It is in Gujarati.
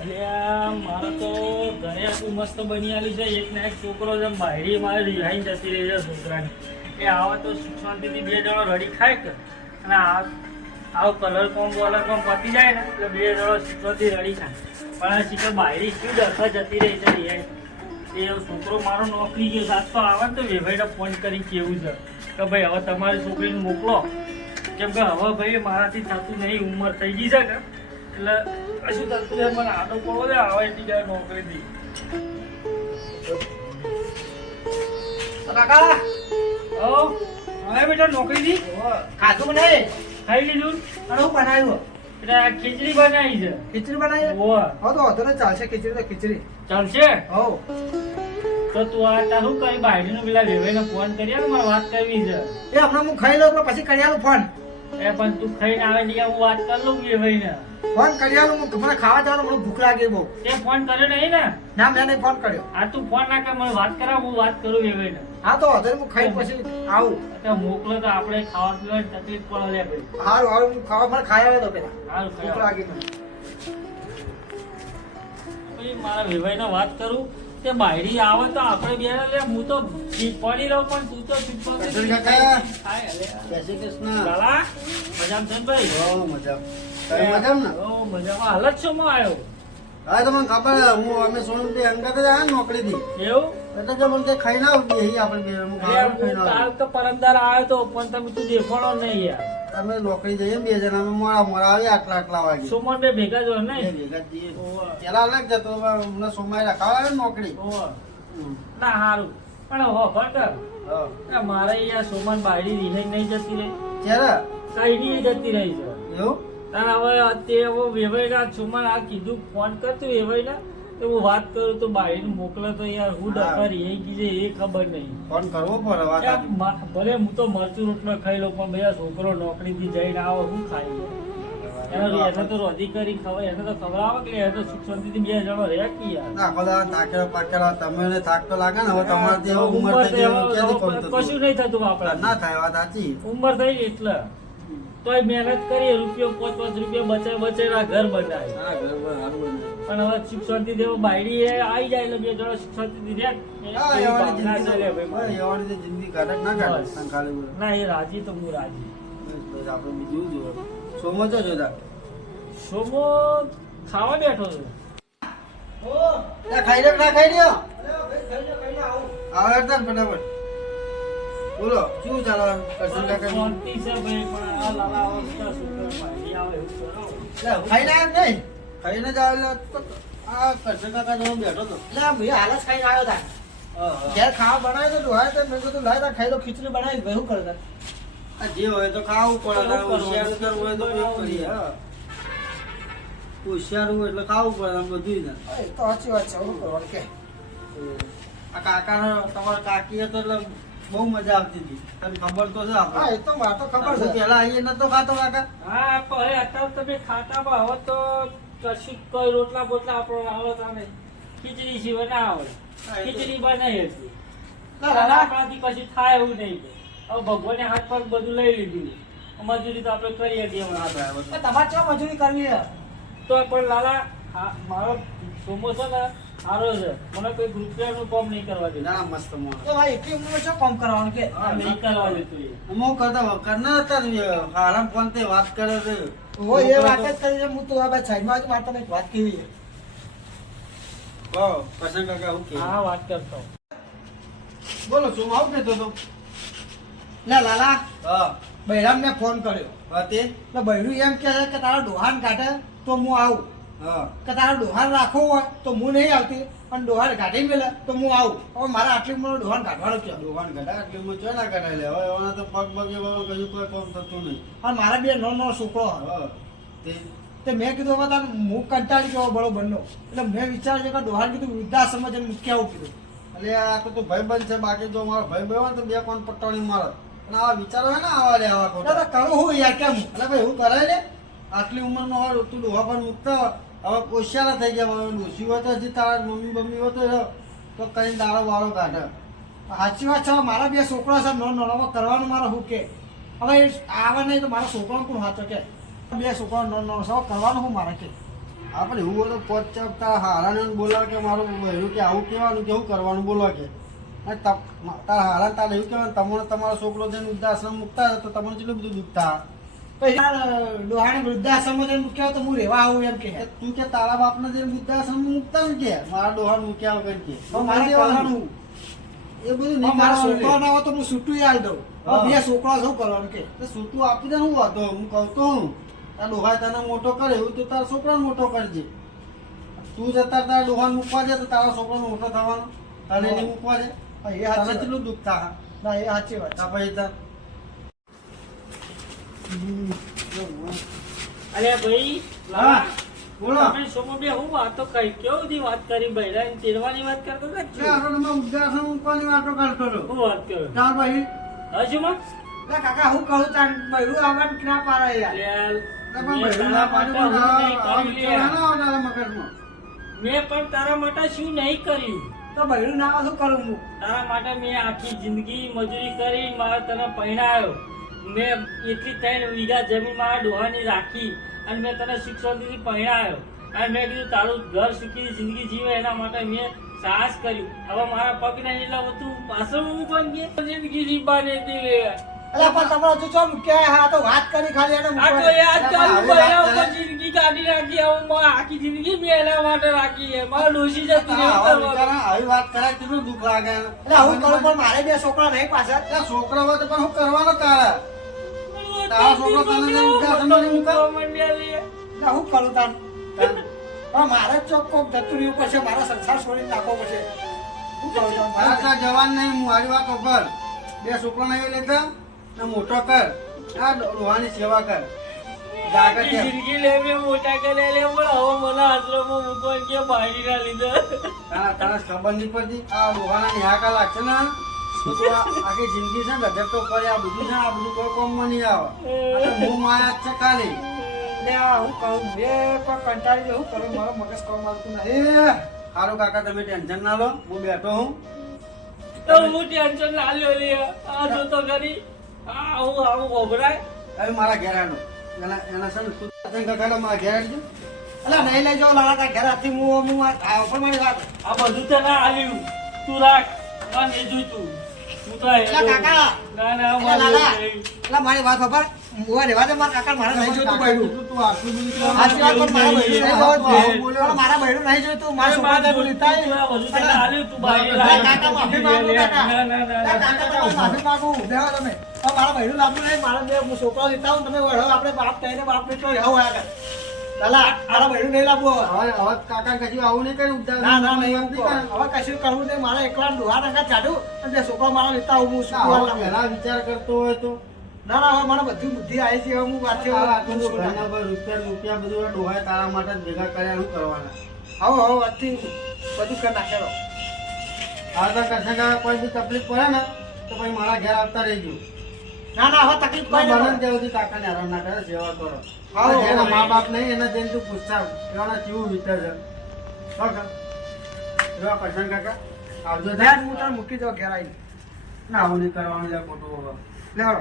અલ્યા મારે તો ઘરે આટલું મસ્ત બની આલી છે. એક ને એક છોકરો છે બાયરી મારે રિહાઈ જતી રહી છે છોકરાની. એ આવે તો સુખ શાંતિથી બે જણો રડી ખાય કે અને આવો કલર કોમ બોલર કોમ પતી જાય ને એટલે બે જણો શીખવાથી રડી ખાય. પણ આ શીખર બાયરી શું ડખા જતી રહી છે રિહાઈ. એ છોકરો મારો નોકરી ગયો સાત તો આવે ને તો વેભાઈને ફોન કરી કેવું છે કે ભાઈ હવે તમારી છોકરીને મોકલો. કેમ કે હવે ભાઈ મારાથી થતું નહીં, ઉંમર થઈ ગઈ છે કે એટલે કશું થતું નહીં. મને આટો પડવો છે આવે એટલી જાય નોકરીથી. કાકા હો હવે બેટા નોકરીથી ખાધું નહીં? ખાઈ લીધું. અને હું બનાવ્યું? એટલે આ ખીચડી બનાવી છે. ખીચડી બનાવી? હોવે. હા તો વાંધો નહીં, ચાલશે. ખીચડી તો ખીચડી ચાલશે. હો. તો તું આ તારું કઈ બાયડીનો પેલા વેવાઈને ફોન કરી આવ, મારે વાત કરવી છે. એ હમણાં હું ખાઈ લઉં પછી કરી આલું ફોન. એ પણ તું ખાઈને આવે એટલે હું વાત કરી લઉં વેવાઈને. ફોન કરી આલું. મને ખાવા જવાનું, મને ભૂખ લાગી બહુ. તે ફોન કર્યો નહીં ને? ના મેં નહીં ફોન કર્યો. આ તું ફોન ના કર, મને વાત કરાવ, હું વાત કરું વેવાઈને. હા તો વાંધો નહીં, હું ખાઈ પછી આવું. એટલે મોકલો તો આપણે ખાવા પીવાની તકલીફ પડે લે ભાઈ. સારું સારું, હું ખાવા મને ખાઈ આવે તો પેલા સારું ભૂખ લાગી મને. ભાઈ મારા વેવાઈને વાત કરું તે બાયડી આવે તો આપણે બે લે. હું તો પડી રહું પણ તું તો કચોરી કાકા. હાય અલે જય શ્રી કૃષ્ણ. લાલા મજામાં છે ને ભાઈ? હો મજામાં. તમે મજામાં ને? ઓ મજામાં. હાલત શું માં આવ્યો? હા તમને ખબર હું અમે સોનથી અંગત જ આવ્યા ને નોકરીથી. એવું એટલે કે મને ખાઈ ના આવતી અહીં આપણે બે હું ખાવાનું ખાઈ ના કાલ તો પરમદાર આવ્યો તો પણ તમે તું દેખાડો નહીં યાર. અમે નોકરી જઈએ બે જણા અમે મોડા આવ્યા આટલા વાગે. સુમન બે ભેગા જો બે નહીં? ભેગા જ જઈએ. પેલા અલગ જતો હમણાં સોમવારે રખાવા નોકરી. ના હારું પણ હો ભટર હા. મારે અહીંયા સોમન બાયડી રિહાઈ નહીં જતી રહી. ક્યારે? કઈ નહીં જતી રહી છે. એવું? તાર હવે તે વેવાઈના સુમન આ કીધું ફોન કરતું વેવાઈને તો હું વાત કરું તો બાયડીને મોકલે તો યાર હું ડખા રિહાઈ ગઈ છે એ ખબર નહીં. ફોન કરવો પડે વાત યાર, સાચી. ભલે હું તો મરચું રોટલો ખાઈ લઉં પણ ભાઈ આ છોકરો નોકરીથી જઈને આવો શું ખાઈ લે? એને તો રોધી કરી ખબર, એને તો ખબર આવે કે એને તો સુખ શાંતિથી બે જણો રહ્યા કે યાર. આખો દાડો થાકેલો પાકેલો તમને થાક તો લાગે ને હવે તમારી જેવો ઉંમર ઉંમર થઈ ગઈ હવે ક્યાંથી કોમ થતું? કશું નહીં થતું આપડે. ના થાય વાત સાચી. ઉંમર થઈ ગઈ એટલે તોય મહેનત કરીએ, રૂપિયો 5-5 રૂપિયા બચાવી ઘર બનાવે. હા બરાબર સારું બને. પણ હવે સુખ શાંતિ દેવો બાયડી એ આવી જાય એટલે બે જણો સુખ શાંતિથી રહે. હા એવી એવાની ભાવના જિંદગી છે લે ભાઈ મારી. એવાની તો જિંદગી કાઢે કે ના કાઢે? બસ. ખાલી બોલો. ના એ રાજી તો હું રાજી. બસ આપણે બીજું જોવે. સોમો છો જોતા? સોમો ખાવા બેઠો છું. ખાઈ લે ના ખાઈ લ્યો. આવે હતા ને ફટાફટ. બોલો શું ચાલો કરશન કાકા? શાંતિ છે ભાઈ પણ આ લાલા અવસ્થા છોકરો બાયડી આવે એવું કરાવો. ખાઈ ના નહીં ખાઈને જ આવેલો તો આ કરશન કાકા જો બેઠો તો. એટલે ભાઈ હાલ જ ખાઈને આવ્યો તા. ઘેર ખાવા બનાવ્યો તો ડોહાય તો મેં કીધું લાય તા ખાઈ લો. ખીચડી બનાવી ભાઈ શું કરતા? આ જે હોય તો ખાવું પડે. હોશિયાર કરવું હોય તો ઉપયોગ કરીએ. હા હોશિયાર હોય એટલે ખાવું પડે આમ બધું ને. એ તો સાચી વાત છે. શું કરવાનું કે? આ કાકાનો તમારા કાકી હતો એટલે બહુ મજા આવતી હતી. તને ખબર તો છે હા આપણે. એ તો મારે તો ખબર છે. પેલા અહીંયા નતો ખાતો કાકા? હા પણ અત્યારે તમે ખાતા પણ હવે તો કશું કોઈ રોટલા બોટલા આપણો આવડતા નહીં. ખીચડી સિવાય ના આવડે. ખીચડી બનાવી હતી. ના, ના, ના. આપણાથી કશું થાય એવું નહીં. હવે ભગવાને હાથ પગ બધું લઈ લીધું. મજૂરી તો આપણે કરીએ છીએ હમણાં. એ તમારે ચો મજૂરી કરવી છે? તો પણ લાલા મારો સોમો છે ને સારો છે. મને કોઈ રૂપિયાનું કામ નહીં કરવા દે. ના મસ્ત મોણ. તો ભાઈ એટલી ઉંમર ચો કામ કરવાનું કે? નહીં કરવા દેતું એ. હું કરતા કરનાર હતા હારામ ફોન તે વાત કરે છે. ઓ એ વાત જ કરી છે. હું તો આ ભાઈ સાઈડમાં આવી મારે તમે એક વાત કેવી છે. કહો કરશન કાકા હું કે હા વાત કરતો. બોલો શું આવું કહેતો તો? લે લાલા હા બૈરામ મેં ફોન કર્યો. તે એટલે બૈરું એમ કહે છે કે તારા ડોહાન કાઢે તો હું આવું. હા કે તારા ડોહાન રાખવો હોય તો હું નહીં આવતી અને ડોહાન કાઢી મેલે તો હું આવું. હવે મારા આટલી ઉંમરનો ડોહાન કાઢવાનો છે. દુકાન કઢા એટલે હું ચો ના કઢાય લે. હવે એના તો પગ પગ એવા કશું કોઈ કામ થતું નહીં. અને મારા બે નાનો છોકરો હોય. હા તે મેં કીધું હવે તારે હું કંટાળી ગયો બરોબરનો. એટલે મેં વિચાર્યું છે કે ડોહાન કીધું વૃદ્ધાશ્રમ જ મૂકી આવું કીધું. એટલે આ તો ભાઈ બંધ છે. બાકી જો મારો ભાઈ ભાઈ હોય ને તો બે કોણ પટ્ટાણી મારે. અને આવા વિચારો હોય ને આવા લે આવા ખોટા. દાદા કરું હું યાર કેમ? એટલે ભાઈ હું કરાય લે આટલી ઉંમરનો હોય તું ડોહા પણ મૂકતા હોય. હવે હોશિયાર થઈ ગયા. હવે ડોસી હોય તો હજી તારા મમ્મી બમ્મી હોય તો કઈ દાડો વાળો કાઢે. સાચી વાત છે. હવે મારા બે છોકરા છે નાનો કરવાનું મારે શું કે? હવે આવે નહીં તો મારા છોકરાને કોણ હાથો કે? બે છોકરા નાનો છે કરવાનું હું મારે કે? આપણે એવું હોય તો પોચ તારા હારાને બોલાવે કે મારું બહેરું કે આવું કહેવાનું કે એવું કરવાનું બોલવા કે અને તારા હારા તારે એવું કહેવાનું તમને તમારો છોકરો જઈને વૃદ્ધાશ્રમ મૂકતા હોય તો તમને કેટલું બધું દુખતા પછી ડોહાને વૃદ્ધાશ્રમમાં જઈને મૂક્યા તો હું રહેવા આવું એમ કે તું કે તારા બાપને જઈને વૃદ્ધાશ્રમ મૂકતા ને કે મારા ડોહાને મૂક્યા વગર કે હવે મારે કરવાનું એ બધું હવે નહીં મારા કરવાનું છોકરો ના હોય તો હું છૂટું હાલ દઉં હવે હા. બે છોકરા શું કરવાનું કે એટલે સૂતું આપી દે હું વાતો હું કહું તો હું તારા ડોહાએ તને મોટો કરે એવું તો તારા છોકરાને મોટો કરજે તું જતા તારા ડોહાને મૂકવા જાય તો તારા છોકરાનો મોટો થવાનો તને નહીં મૂકવા જાય હા, એ તને સાચી વાત. કેટલું દુઃખ થાય ના એ સાચી વાત તા પછી તાર અરે ભાઈ હા બોલો તમે સોમો બે હું વાતો કરી કેવું દી વાત કરી બૈરાની તેડવાની વાત કરતો હતા કે આ રોડમાં ઉદ્ધાસન મૂકવાની વાતો કરતો હતો હું વાત કરો ત્યાર પછી હજુ માં એટલે કાકા હું કહું તાન બૈરું આવવાનું ના પાડે યાર પણ બહેરું ના પાડ્યું પણ આવા વિચાર ના આવતા મગજમાં મેં પણ તારા માટે શું નહીં કર્યું તો બૈરું ના આવે શું કરું હું તારા માટે મેં આખી જિંદગી મજૂરી કરી મારા તને પહેણાયો મેં એટલી 3 વીઘા જમીન મારા ડોહાની રાખી અને મેં તને શિક્ષણથી પહેણાયો અને મેં કીધું તારું ઘર સુખી જિંદગી જીવે એના માટે મેં સાહસ કર્યું હવે મારા પગ નહીં એટલે હવે તું પાછળ હું પણ ગયા જિંદગી જીવવાની હતી લે અલા પણ તમે હજુ ચો મૂક્યા હા તો વાત કરી ખાલી એને આ તો યાદ એટલે કરું હવે વાત પહેલા કરે. ઉપર જિંદગી કાઢી નાખી હવે મારી આખી જિંદગી મેં એના માટે રાખી છે મારા ડોશી જતી રહી આવા ઉતરવા. વિચાર આવી વાત કરાય કેટલું દુઃખ લાગે એટલે હું કરું પણ મારે બે છોકરા નહીં પાછળ એટલે છોકરા હોય તો પણ હું કરવાનો તારા તારા છોકરો તને લઈને ઉદ્ધાસનમાં નહીં મૂકે? એટલે હું કરું તાન પણ મારે ચોખ્ખો જતું રહેવું પડશે મારા સંસાર છોડીને નાખવો પડશે શું કરું તાન? તારા ત્યાં જવાન નહીં હું મારી વાત ખબર બે છોકરા નહીં લેતા ને મોટો કર આ ડોહાની સેવા કર જાગર આખી છે. જિંદગી લે મેં મોટા કર્યા લે પણ હવે મને આશ્રમમાં મૂકવા કે બાયડીના લીધે તારા ખબર નહીં પડતી આ ડોહાના નિહાકા લાગશે ને તો તું આખી જિંદગી છે ને ગજબ તો કરે આ બધું છે ને આ બધું કોઈ કોમમાં નહીં આવે આ તો મોહ માયા જ છે ખાલી એટલે આ હું કહું બે કોઈ કંટાળી જાય, હું કરું મારો મગજ કામ આવતું નથી. એ સારું કાકા તમે ટેન્શન ના લો હું બેઠો હું તો હું ટેન્શન ના લ્યો લે આ જો તો ખરી આવું ગભરાય હવે મારા ઘેર આનો એના છે ને તું કાકા મારા ઘેર આવજો. અલા નહીં લઈ જાઓ લાલા તારા ઘરે હતી હું આ ઉપર મારી વાત આ બધું તો ના આલ્યું તું રાખ આ નહીં જોઈતું હું તો અલા કાકા ના ના અલા મારે લાલા નહીં. અલા મારી વાત ખબર હું રહેવા દે મારા કાકા મારે નહીં જોઈતું બૈરું તું આટલું બધું કરવા સાચી વાત પણ મારા બૈરું નહીં જોઈતું. બોલ્યો. પણ મારા બૈરું નહીં જોઈતું મારા અરે છોકરા બાપ, લીધા તું આ બધું તો ના આલ્યું, તું બાયડી અલા લાવી. કાકા માફી માંગુ કાકા ના, ના, ના, અલા ના. કાકા તમારે માફી માંગુ બેહો તમે હવે મારા બૈરું લાવવું નહીં મારા બે હું છોકરા લીધા હું તમે વળો આપણે બાપ થઈને બાપ બેટો રહેવો આગળ લાલા મારા બૈરું નહીં લાવવું હવે હવે કાકા કશું આવું નહીં કર્યું ના ના નહીં હવે કશું કરવું નહીં મારે એકલા દુહાર નકા ચાડું અને બે છોકરા મારા લેતા હું શું પહેલા વિચાર કરતો હોય તો ના ના હવે મને બધી બુદ્ધિ આવી છે હવે હું વાત છે આટલું બધું ઘરના પર રૂપિયા બધું આ ડોહાએ તારા માટે જ ભેગા કર્યા શું કરવાના હવે આજથી બધું કરી નાખેલો આ તો કરશે કે કોઈ બી તકલીફ પડે ને તો પછી મારા ઘેર આવતા રહેજો ના ના હવે તકલીફ કોઈ મને નહીં ત્યાં સુધી કાકાને હેરાન ના કરે સેવા કરો હા, એના હા. મા બાપ નહીં એના જઈને તું પૂછતા એના કેવું વીતે છે કાકા એવા કરશન કાકા આવજો બેન હું તને મૂકી દઉં ઘેર આવીને ના આવું નહીં કરવાનું લે ખોટું હવે લેવડો